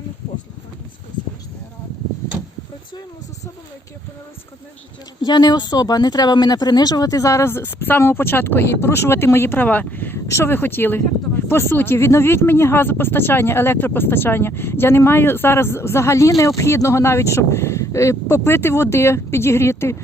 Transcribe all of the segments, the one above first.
соціальних послуг Харківської селищної ради. Працюємо з особами, які опинилися в складних життєвих Я не особа, не треба мене принижувати зараз з самого початку і порушувати мої права. Що ви хотіли? По суті, відновіть мені газопостачання, електропостачання. Я не маю зараз взагалі необхідного навіть, щоб е, попити води, підігріти,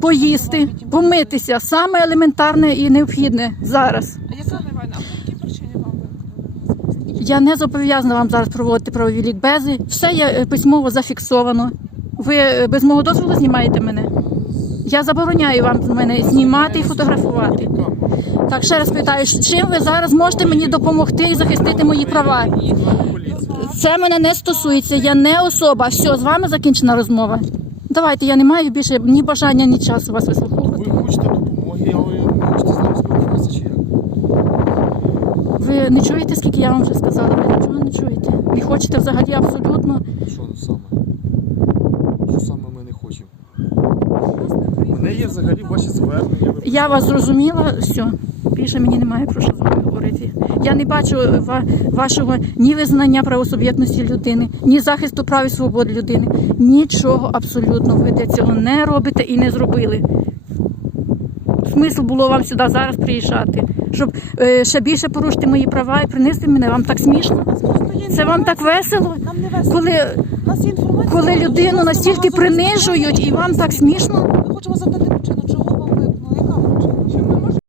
поїсти, помитися. Саме елементарне і необхідне зараз. А яка не війна? А по якій причині вам вимкнули газопостачання? Я не зобов'язана вам зараз проводити правові лікбези. Все є е, письмово зафіксовано. Ви е, без мого дозволу знімаєте мене. Я забороняю вам мене знімати і фотографувати. Так, ще раз питаю, чим ви зараз можете мені допомогти і захистити мої права? Це мене не стосується, я не особа. Все, з вами закінчена розмова. Давайте, я не маю більше ні бажання, ні часу вас вислуховувати. Ви хочете допомоги, але не хочете з нами спілкуватися чи як? Ви не чуєте, скільки я вам вже сказала? Ви нічого не чуєте. Не хочете взагалі абсолютно. Що саме? Що саме ми не хочемо? У мене є взагалі ваші звернення. ви- Я вас зрозуміла, все. Більше мені немає про що з вами говорити. Я не бачу ва- вашого ні визнання правосуб'єктності людини, ні захисту прав і свобод людини. Нічого абсолютно ви для цього не робите і не зробили. Смисл було вам сюди зараз приїжджати, щоб е, ще більше порушити мої права і принести мене. Вам так смішно? Це вам так весело? Коли, коли людину настільки принижують і вам так смішно? Ми хочемо задати причину.